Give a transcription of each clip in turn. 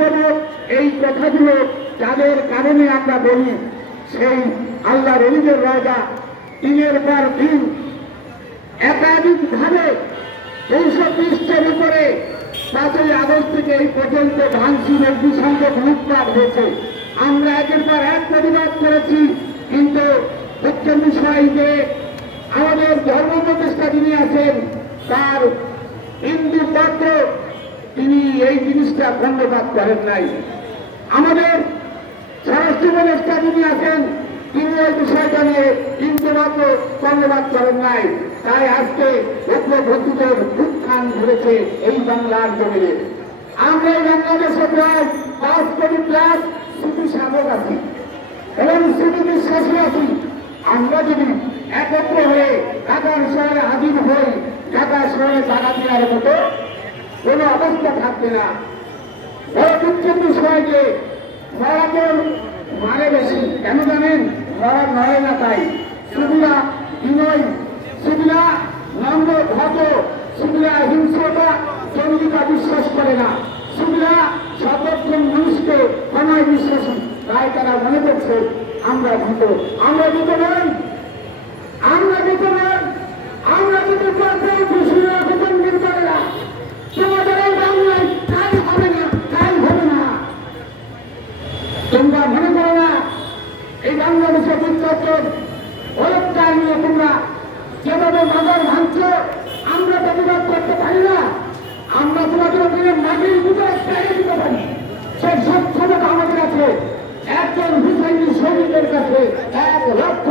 করব এই কথাগুলো যাদের কারণে আমরা বলি সেই আল্লাহ রলিদের রাজা দিনের পর দিন একাধিকভাবে 200 পৃষ্ঠের উপরে 5ই আগস্ট থেকে এই পর্যন্ত ভাঙচুরের বিসংখ্যক লুটপাট হয়েছে। আমরা একের পর এক প্রতিবাদ করেছি, কিন্তু মুখ্য বিষয় যে আমাদের ধর্ম প্রতিষ্ঠা যিনি আছেন তার হিন্দু পত্র তিনি এই জিনিসটা খণ্ডপাত করেন নাই। আমাদের স্বরাষ্ট্র উপদেষ্টা যিনি আছেন তিনি এই বিষয়টা নিয়ে কিন্তু মাত্র কর্ণপাত করেন নাই। তাই আজকে উগ্রপন্থীদের উত্থান ঘটেছে এই বাংলার জমিনে। আমরা বাংলাদেশে প্রায় 5 কোটি প্লাস স্মৃতি সাধক আছি এবং স্মৃতি বিশ্বাসী আছি। আমরা যদি একত্র হয়ে ঢাকার শহরে হাজির হই, ঢাকা শহরে জায়গা দেওয়ার মতো কোন অবস্থা থাকবে না। বড় দুঃখের বিষয় যে মরাকে মারে বেশি, কেন জানেন? মরা নয় না, তাই সুবিধা বিনয়, সুবিধা নম্র ভদ্র, সুবিধা হিংস্রতা জঙ্গিতা বিশ্বাস করে না, সুবিধা সর্বক্ষণ মানুষকে ক্ষমায় বিশ্বাসী। তাই তারা মনে করছে আমরা ভীত। আমরা ভীত নই, আমরা ভীত নই, আমরা যদি খুশিরা বেতন দিন করে না, তোমাদের এই বাংলায় তাই হবে না, তাই হবে না। তোমরা মনে করো না এই বাংলাদেশের উত্তর হলকটা নিয়ে তোমরা যেভাবে মাজার ভাঙছ আমরা প্রতিবাদ করতে পারি না। আমরা তোমাদের ওখানে মাটির ভিতরে ফেলে দিতে পারি। সেই সক্ষমতা আমাদের আছে। একজন হুসাইনি শহীদের কাছে 1 লক্ষ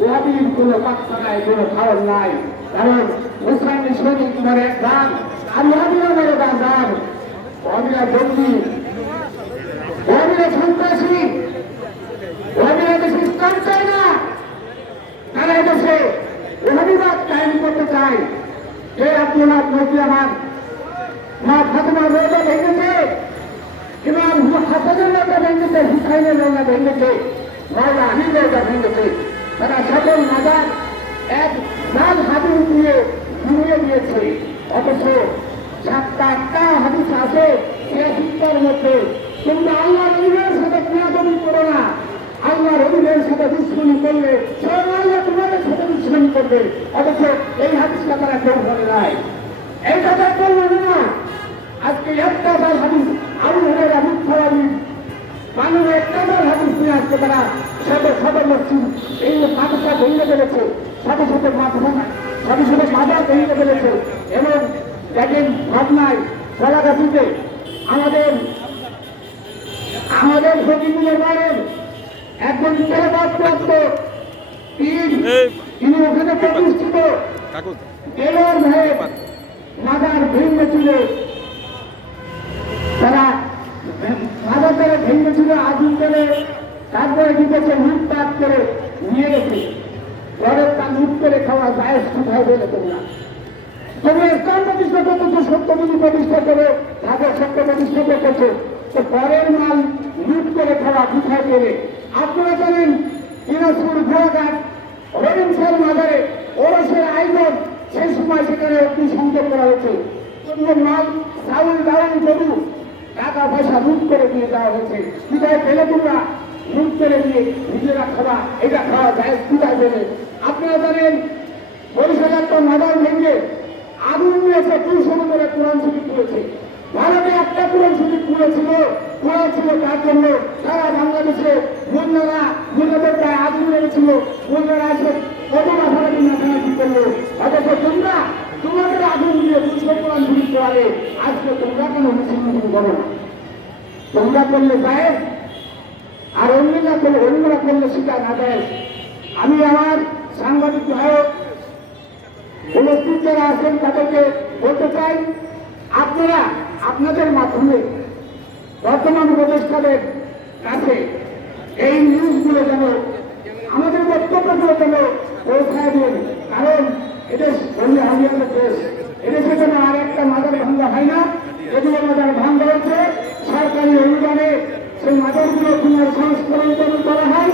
ওয়াবির কোন পাত্তা নাই, কোন খাওয়ার নাই। কারণ হুসাইনি শহীদ মানে এক গান আর ওয়াবিরা মানে গান। ওয়াবিরা বন্দী, ওয়াবিরা সন্ত্রাসী, ওয়াবিরা দেশে ইসলাম চায় না। তারা এদেশে ওহাবিবাদ কায়েম করতে চায়। যে আব্দুল্লাহ নবী আমার মা ফাতেমার রোজা ভেঙেছে, ইমাম হাসানের রোজা ভেঙেছে, হুসাইনের রোজা ভেঙেছে, মাওলা আলীর রোজা ভেঙেছে। তারা সকল মাজার এক লাল হাদিস দিয়ে ঘুরিয়ে দিয়েছে। অথচ 7টা হাদিস আছে সে শিক্ষার মধ্যে তোমরা আল্লাহ নবীর সাথে ক্রিয়াদমি করো না। আল্লাহ নবীর সাথে দুশ্মনী করলে স্বয়ং আল্লাহ তোমাদের সাথে দুশ্মনী করবে। অথচ এই হাদিসটা তারা কেউ বলে নাই, এই কথা বলবেন না। আজকে একটা হাদিস আবু হুরায়রা মিথ্যাবাদী বাংলা একটা হাদিস নিয়ে আসতে তারা সদর মসজিদ এই মাথা ভেঙে ফেলেছে, সাথে সাথে মাথা ভেঙে ফেলেছে। এবং দেখেন ভাবনায় গলাগাছিতে আমাদের সচিবের বাইরে একজন প্রাপ্ত তিনি ওখানে প্রতিষ্ঠিত দেলোয়ার ভাইয়ের মাদার ভেঙেছিল। তারা মাদার করে ভেঙেছিল, আগুন করে তারপরে দিতেছে লুটপাট করে নিয়ে গেছে। ঘরের তা লুট করে খাওয়া যায় কোথায় বলে তোমরা? তুমি ইসলাম প্রতিষ্ঠা করতেছো, সত্যবিধি প্রতিষ্ঠা করে ঢাকার সত্য প্রতিষ্ঠা করতেছো, তো ঘরের মাল লুট করে খাওয়া কোথায় পেলে? আপনারা জানেন দিনাজপুর ঘোড়াঘাট হরিণশাল মাজারে ওরসের আয়োজন সেই সময় সেখানে অগ্নিসংযোগ করা হয়েছে। মাল চাউল ডাউল গরু টাকা পয়সা লুট করে দিয়ে দেওয়া হয়েছে। কোথায় পেলে তোমরা? লুট করে দিয়ে নিজেরা খাওয়া, এটা খাওয়া যায় কোথায় পেলে? আপনারা জানেন 20,000 মাদার ভেঙে আগুন নিয়েছে, 200 করে কোরআন শরীফ করেছে। ভারতে একটা কোরআন শরীফ করেছিল তার জন্য সারা বাংলাদেশে মূল্যদের প্রায় আগুন লেগেছিল। মূল্যরা এসে কত মাথারাটি নাচানাচি করলো। অথচ তোমাদের আগুন দিয়ে 200 কোরআন শরীফ করালে আজকে তোমরা কেন মিছিল করো না? তোমরা করলে যায় আর অন্যরা করলে সেটা না দেয়। আমি আমার সাংবাদিক ভাইয়ের উপস্থিত যারা আছেন তাদেরকে বলতে চাই, আপনারা আপনাদের মাধ্যমে বর্তমান উপদেষ্টাদের কাছে এই নিউজগুলো যেন আমাদের বক্তব্যগুলো যেন পৌঁছায় দেন। কারণ এদেশ বললে হারিয়ানের দেশ, এদেশে যেন আর একটা মাদার ভাঙ্গা হয় না। যেগুলো মাদার ভাঙ্গা হচ্ছে সরকারি অনুদানে সেই মাদারগুলো পুনঃ সংস্করণ করা হয়।